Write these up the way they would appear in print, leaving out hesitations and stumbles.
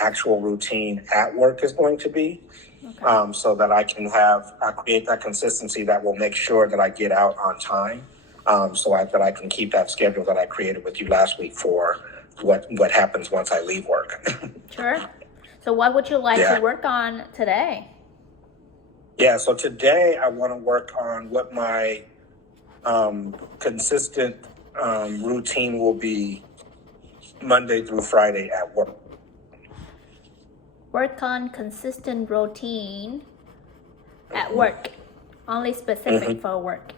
actual routine at work is going to be. Okay. So that I can create that consistency that will make sure that I get out on time. That I can keep that schedule that I created with you last week for what happens once I leave work. Sure. So what would you like to Yeah. work on today? Yeah. So today I want to work on what my consistent routine will be Monday through Friday at work. Work on consistent routine at work. Only specific for work.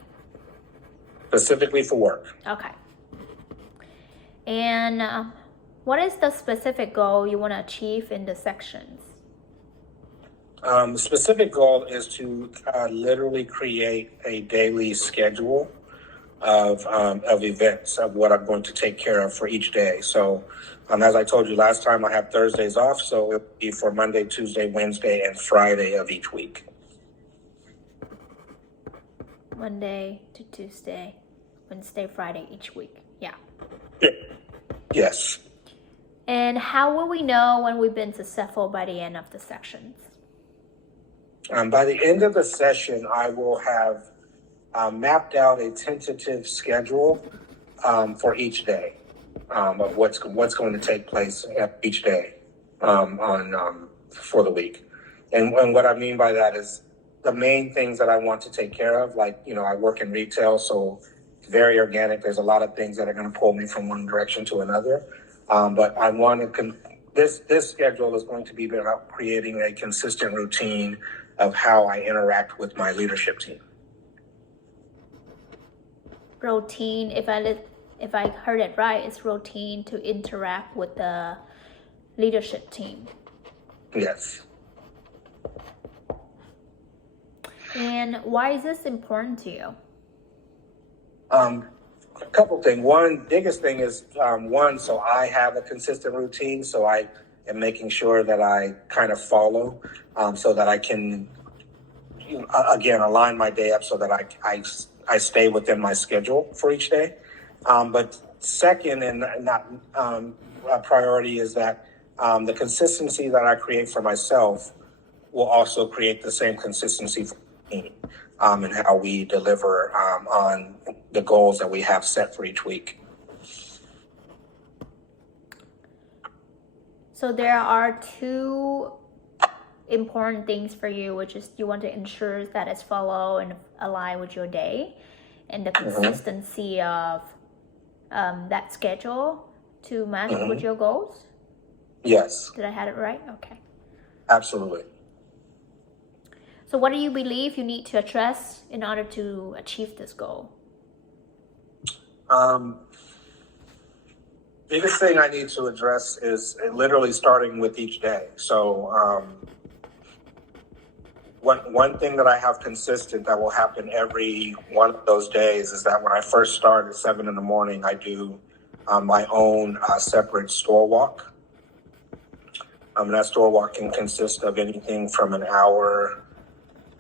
Specifically for work. Okay. And what is the specific goal you want to achieve in the sections? The specific goal is to literally create a daily schedule of events of what I'm going to take care of for each day. So, as I told you last time, I have Thursdays off, so it'll be for Monday, Tuesday, Wednesday, and Friday of each week. Monday to Tuesday, Wednesday, Friday each week. Yeah. Yes. And how will we know when we've been successful by the end of the sections? By the end of the session, I will have mapped out a tentative schedule for each day of what's going to take place at each day for the week. And what I mean by that is the main things that I want to take care of. Like, I work in retail, so it's very organic. There's a lot of things that are going to pull me from one direction to another. But I want to this schedule is going to be about creating a consistent routine of how I interact with my leadership team. Routine, if I heard it right, it's routine to interact with the leadership team. Yes. And why is this important to you? A couple things. Biggest thing is so I have a consistent routine, so I am making sure that I kind of follow, so that I can, again, align my day up so that I stay within my schedule for each day. But second, and not a priority, is that the consistency that I create for myself will also create the same consistency for me, and how we deliver on the goals that we have set for each week. So there are two important things for you, which is you want to ensure that it's follow and align with your day, and the consistency of that schedule to match with your goals. Yes. Did I have it right? Okay. Absolutely. So what do you believe you need to address in order to achieve this goal? Biggest thing I need to address is literally starting with each day. So one thing that I have consistent that will happen every one of those days is that when I first start at 7 a.m, I do my own separate store walk. That store walk can consist of anything from an hour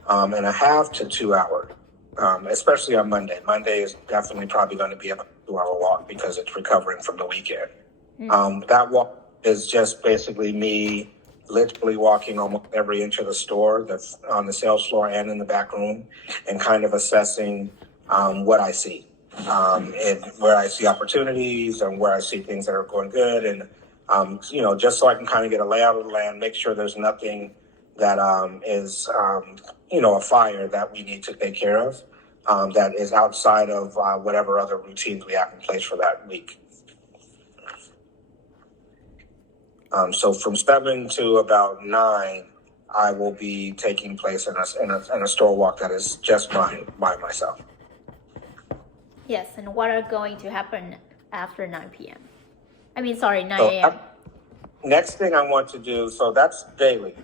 and a half to 2 hours, especially on Monday. Monday is definitely probably going to be a 2-hour walk because it's recovering from the weekend. That walk is just basically me literally walking almost every inch of the store, that's on the sales floor and in the back room, and kind of assessing what I see, and where I see opportunities and where I see things that are going good. And, just so I can kind of get a layout of the land, make sure there's nothing that is, a fire that we need to take care of, that is outside of whatever other routines we have in place for that week. So from 7 to about 9, I will be taking place in a store walk that is just mine by myself. Yes, and what are going to happen after 9 p.m.? 9 So, a.m. Next thing I want to do, so that's daily.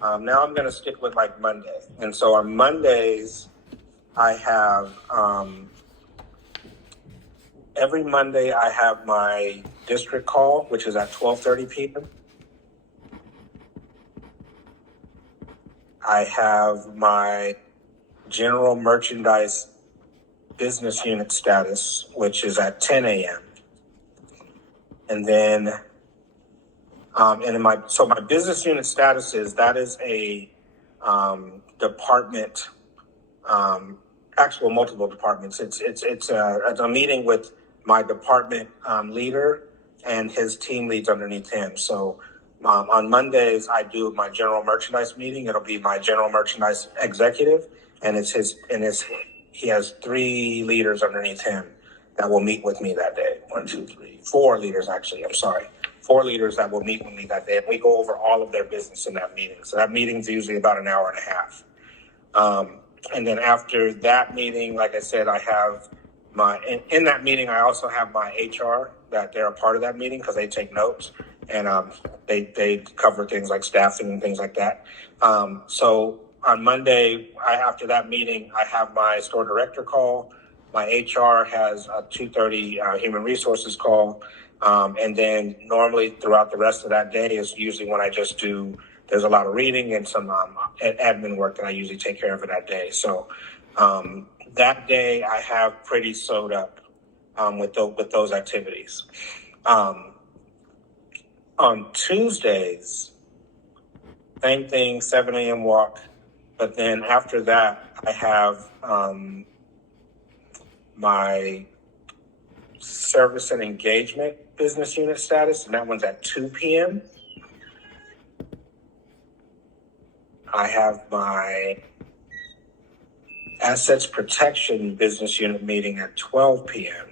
Now I'm going to stick with like Monday. And so on Mondays, I have, every Monday I have my district call, which is at 12:30 p.m. I have my general merchandise business unit status, which is at 10 a.m. And then And in my business unit status is that is a department, actual multiple departments. It's a meeting with my department leader and his team leads underneath him. So on Mondays I do my general merchandise meeting. It'll be my general merchandise executive, and he has 3 leaders underneath him that will meet with me that day. 1, 2, 3, 4 leaders actually. I'm sorry. 4 leaders that will meet with me that day, and we go over all of their business in that meeting. So that meeting's usually about an hour and a half. And then after that meeting, like I said, I have in that meeting, I also have my HR that they're a part of that meeting because they take notes, and they cover things like staffing and things like that. So on Monday, after that meeting, I have my store director call. My HR has a 2:30 human resources call. And then normally throughout the rest of that day is usually when I just there's a lot of reading and some admin work that I usually take care of in that day. So that day I have pretty sewed up with those activities. On Tuesdays, same thing, 7 a.m. walk. But then after that, I have my service and engagement business unit status, and that one's at 2 p.m. I have my assets protection business unit meeting at 12 p.m.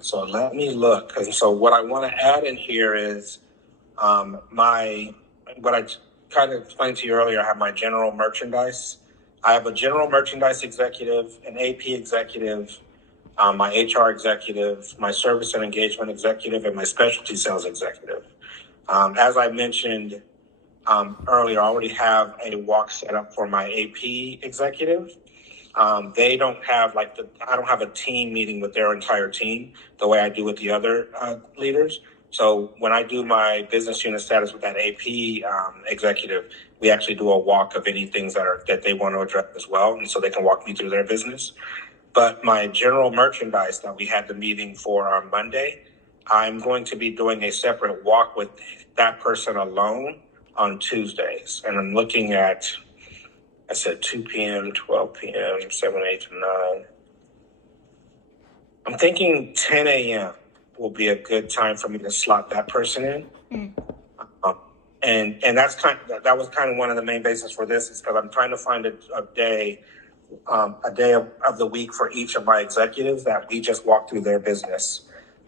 So let me look. And so what I want to add in here is what I kind of explained to you earlier. I have my general merchandise. I have a general merchandise executive, an AP executive, my HR executive, my service and engagement executive, and my specialty sales executive. As I mentioned earlier, I already have a walk set up for my AP executive. They don't have I don't have a team meeting with their entire team the way I do with the other leaders. So when I do my business unit status with that AP executive, we actually do a walk of any things that they want to address as well, and so they can walk me through their business. But my general merchandise that we had the meeting for on Monday, I'm going to be doing a separate walk with that person alone on Tuesdays. And I'm looking at, I said 2 p.m., 12 p.m., 7, 8, 9. I'm thinking 10 a.m. will be a good time for me to slot that person in. And that was kind of one of the main bases for this, is because I'm trying to find a day of the week for each of my executives that we just walk through their business.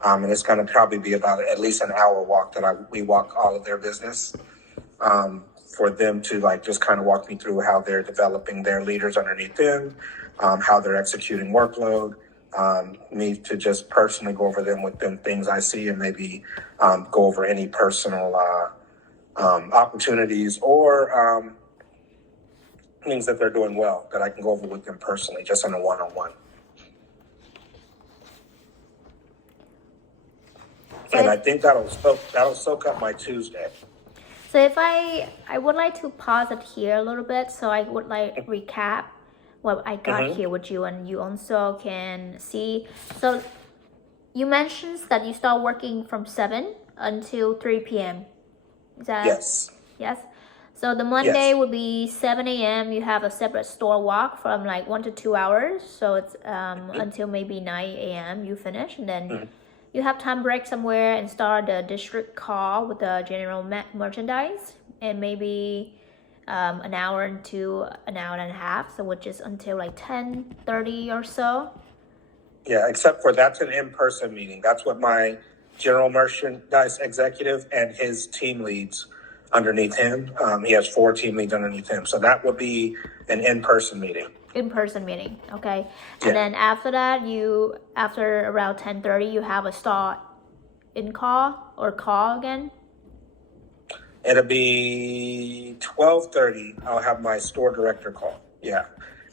And it's going to probably be about at least an hour walk that we walk all of their business for them to just kind of walk me through how they're developing their leaders underneath them, how they're executing workload, me to just personally go over them with them things I see, and maybe go over any personal opportunities or things that they're doing well that I can go over with them personally, just on a one-on-one. And I think that'll soak up my Tuesday. So if I would like to pause it here a little bit, so I would recap what I got here with you, and you also can see. So you mentioned that you start working from 7 until 3 p.m. Is that? Yes. So the Monday would be 7 a.m. You have a separate store walk from 1 to 2 hours. So it's until maybe 9 a.m. you finish, and then you have time break somewhere and start the district call with the general merchandise, and maybe an hour to an hour and a half, so which is until 10:30 or so. Yeah, except for that's an in-person meeting. That's what my general merchandise executive and his team leads underneath him. He has 4 team leads underneath him. So that would be an in-person meeting. In-person meeting, okay. And then after that, after around 10:30, you have a start in call or call again? It'll be 12:30. I'll have my store director call. Yeah.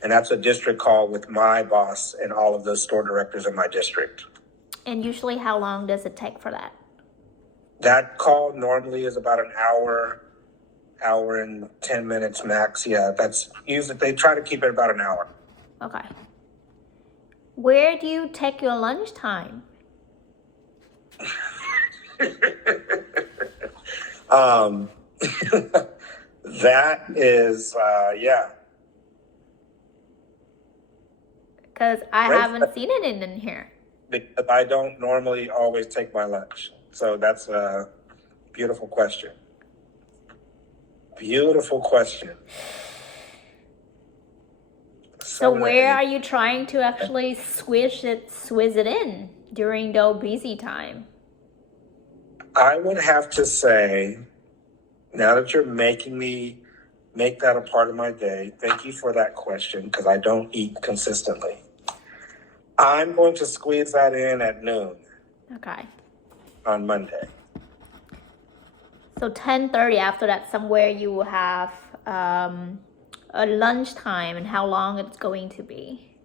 And that's a district call with my boss and all of the store directors in my district. And usually how long does it take for that? That call normally is about an hour and 10 minutes max. Yeah, that's usually, they try to keep it about an hour. Okay. Where do you take your lunch time? um, that is, yeah. Because I Great. haven't seen it in here. Because I don't normally always take my lunch. So that's a beautiful question. Beautiful question. So where are you trying to actually squeeze it in during the busy time? I would have to say, now that you're making me make that a part of my day, thank you for that question because I don't eat consistently. I'm going to squeeze that in at noon. Okay. On Monday. So 10:30 after that, somewhere you will have a lunchtime, and how long it's going to be?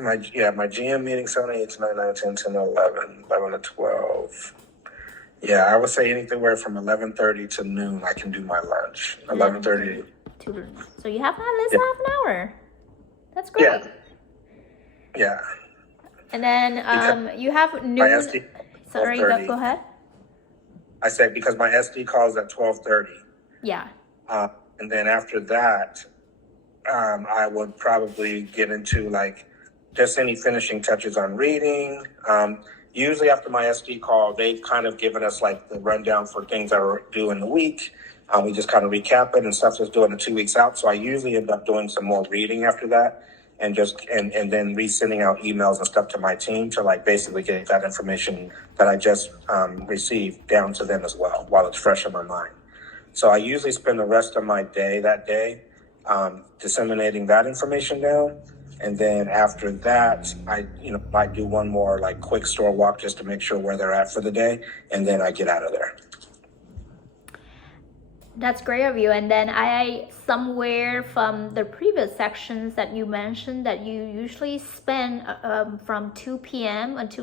My GM meeting 7, 8 to 9, 9, 10, 10, 11, 11 to 12. Yeah, I would say anywhere from 11:30 to noon. I can do my lunch. 11:30 to. So you have at least half an hour. That's great. Yeah. Yeah. And then you have noon. Sorry, go ahead. I said because my SD call is at 12:30. Yeah. And then after that, I would probably get into like just any finishing touches on reading. Usually after my SD call, they've kind of given us like the rundown for things that are due in the week. We just kind of recap it and stuff that's due in the 2 weeks out. So I usually end up doing some more reading after that and then resending out emails and stuff to my team to like basically get that information that I just received down to them as well while it's fresh in my mind. So I usually spend the rest of my day that day disseminating that information down. And then after that, I do one more like quick store walk just to make sure where they're at for the day. And then I get out of there. That's great of you. And then I somewhere from the previous sections that you mentioned that you usually spend from 2 p.m. until